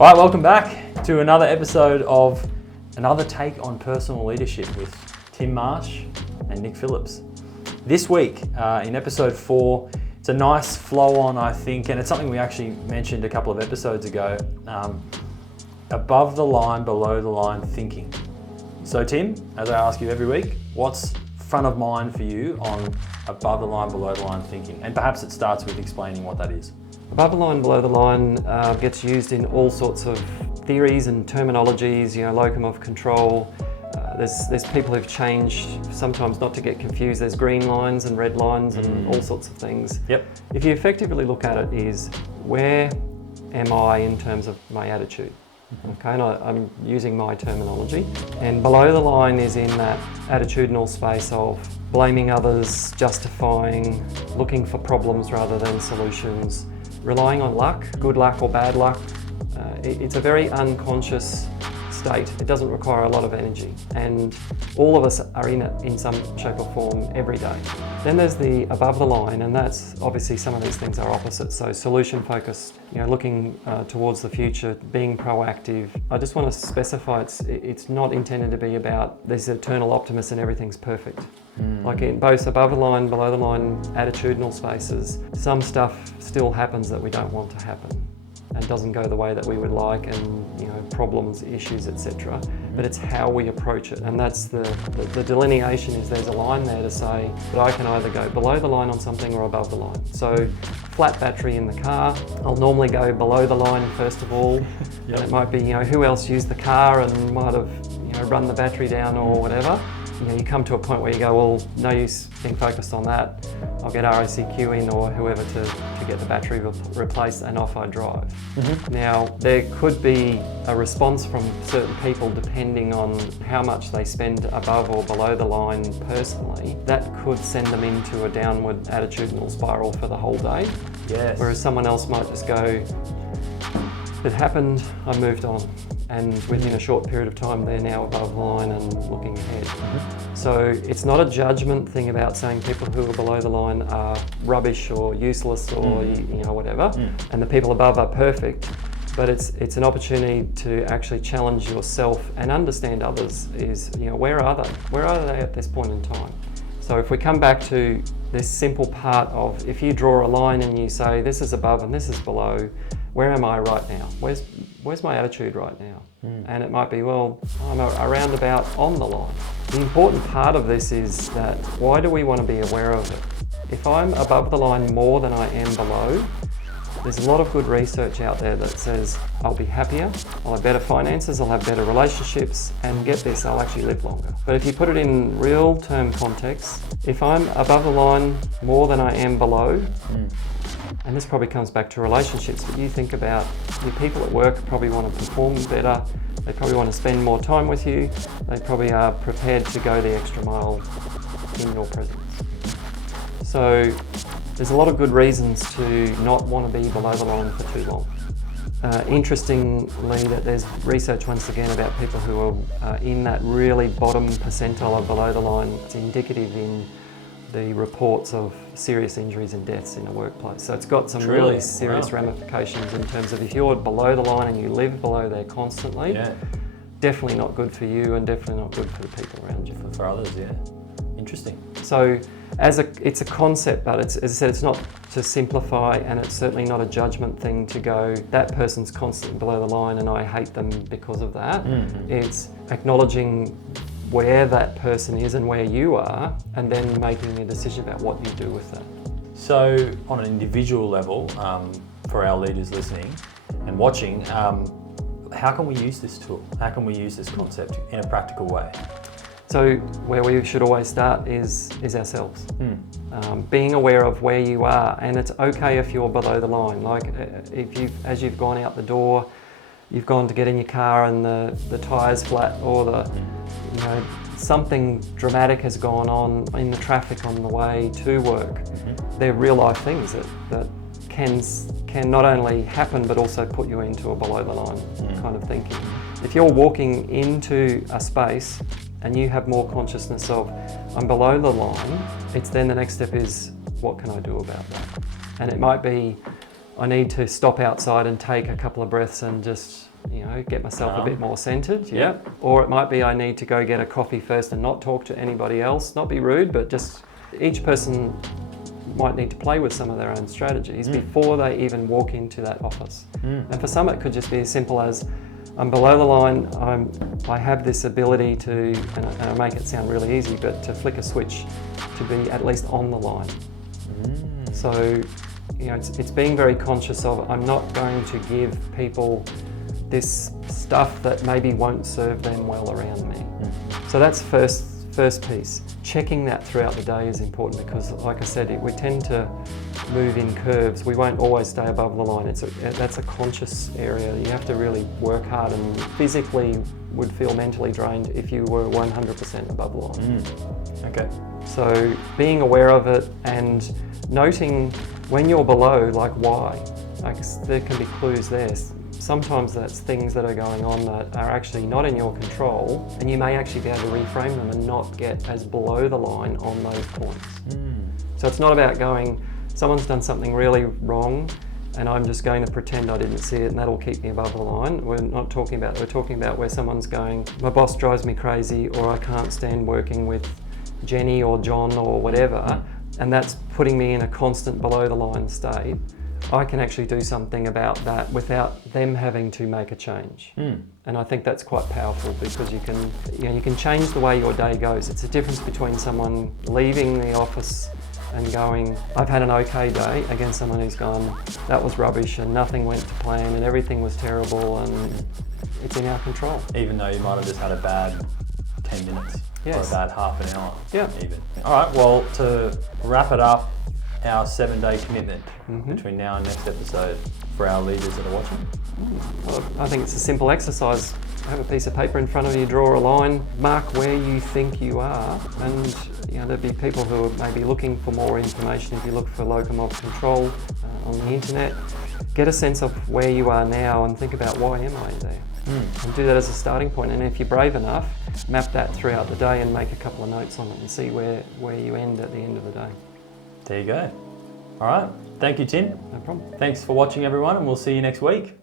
All right, welcome back to another episode of Another Take on Personal Leadership with Tim Marsh and Nick Phillips. This week, in episode 4, it's a nice flow on, I think, and it's something we actually mentioned a couple of episodes ago, above the line, below the line thinking. So Tim, as I ask you every week, what's front of mind for you on above the line, below the line thinking? And perhaps it starts with explaining what that is. Above the line, below the line gets used in all sorts of theories and terminologies, locum of control. There's people who've changed, sometimes not to get confused, there's green lines and red lines and all sorts of things. Yep. If you effectively look at it is, where am I in terms of my attitude? Okay, and I'm using my terminology. And below the line is in that attitudinal space of blaming others, justifying, looking for problems rather than solutions, relying on luck, good luck or bad luck. It's a very unconscious state. It doesn't require a lot of energy, and all of us are in it in some shape or form every day. Then there's the above the line, and that's obviously some of these things are opposites. So solution focused, looking towards the future, being proactive. I just want to specify it's not intended to be about this eternal optimist and everything's perfect. Like in both above the line, below the line attitudinal spaces, some stuff still happens that we don't want to happen and doesn't go the way that we would like, and problems, issues, etc. But it's how we approach it, and that's the delineation is there's a line there to say that I can either go below the line on something or above the line. So flat battery in the car, I'll normally go below the line first of all. Yep. And it might be who else used the car and might have run the battery down or whatever. You come to a point where you go, well, no use being focused on that. I'll get RACQ in or whoever to get the battery replaced, and off I drive. Now, there could be a response from certain people depending on how much they spend above or below the line personally. That could send them into a downward attitudinal spiral for the whole day. Yes. Whereas someone else might just go, it happened, I moved on. And within a short period of time, they're now above the line and looking ahead. So it's not a judgment thing about saying people who are below the line are rubbish or useless or whatever, and the people above are perfect. But it's an opportunity to actually challenge yourself and understand others. Is where are they? Where are they at this point in time? So if we come back to this simple part of, if you draw a line and you say this is above and this is below, where am I right now? Where's my attitude right now? And it might be, well, I'm around about on the line. The important part of this is that, why do we want to be aware of it? If I'm above the line more than I am below, there's a lot of good research out there that says I'll be happier, I'll have better finances, I'll have better relationships, and get this, I'll actually live longer. But if you put it in real term context, if I'm above the line more than I am below, and this probably comes back to relationships, but you think about your people at work probably want to perform better, they probably want to spend more time with you, they probably are prepared to go the extra mile in your presence. So there's a lot of good reasons to not want to be below the line for too long. Interestingly, that there's research once again about people who are in that really bottom percentile of below the line. It's indicative in the reports of serious injuries and deaths in a workplace. So it's got some really serious ramifications in terms of if you're below the line and you live below there constantly, definitely not good for you and definitely not good for the people around you. For others, yeah. Interesting. So it's a concept, but as I said, it's not to simplify, and it's certainly not a judgment thing to go, that person's constantly below the line and I hate them because of that. It's acknowledging where that person is and where you are, and then making a decision about what you do with that. So on an individual level, for our leaders listening and watching, how can we use this tool? How can we use this concept in a practical way? So where we should always start is ourselves. Being aware of where you are, and it's okay if you're below the line. Like as you've gone out the door, you've gone to get in your car and the tire's flat, or something dramatic has gone on in the traffic on the way to work. They're real life things that can not only happen but also put you into a below the line kind of thinking. If you're walking into a space and you have more consciousness of, I'm below the line, it's then the next step is, what can I do about that? And it might be I need to stop outside and take a couple of breaths and just, get myself a bit more centered. Yeah. Or it might be I need to go get a coffee first and not talk to anybody else, not be rude, but just each person might need to play with some of their own strategies before they even walk into that office. And for some, it could just be as simple as, I'm below the line, I have this ability to, and I make it sound really easy, but to flick a switch to be at least on the line. So, it's being very conscious of, I'm not going to give people this stuff that maybe won't serve them well around me. So that's first piece. Checking that throughout the day is important because, like I said, we tend to move in curves. We won't always stay above the line. That's a conscious area. You have to really work hard, and physically would feel mentally drained if you were 100% above the line. Okay. So being aware of it and noting when you're below, like why. Like there can be clues there. Sometimes that's things that are going on that are actually not in your control, and you may actually be able to reframe them and not get as below the line on those points. So it's not about going, someone's done something really wrong and I'm just going to pretend I didn't see it and that'll keep me above the line. We're talking about where someone's going, my boss drives me crazy, or I can't stand working with Jenny or John or whatever, and that's putting me in a constant below the line state. I can actually do something about that without them having to make a change. And I think that's quite powerful because you can change the way your day goes. It's a difference between someone leaving the office and going, I've had an okay day, against someone who's gone, that was rubbish and nothing went to plan and everything was terrible, and it's in our control. Even though you might have just had a bad 10 minutes or a bad half an hour even. All right, well, to wrap it up, our 7-day commitment between now and next episode for our leaders that are watching? Well, I think it's a simple exercise. Have a piece of paper in front of you, draw a line, mark where you think you are, and there'd be people who are maybe looking for more information. If you look for Locomob Control on the internet, get a sense of where you are now and think about, why am I there? And do that as a starting point. And if you're brave enough, map that throughout the day and make a couple of notes on it and see where you end at the end of the day. There you go. All right. Thank you, Tim. No problem. Thanks for watching, everyone, and we'll see you next week.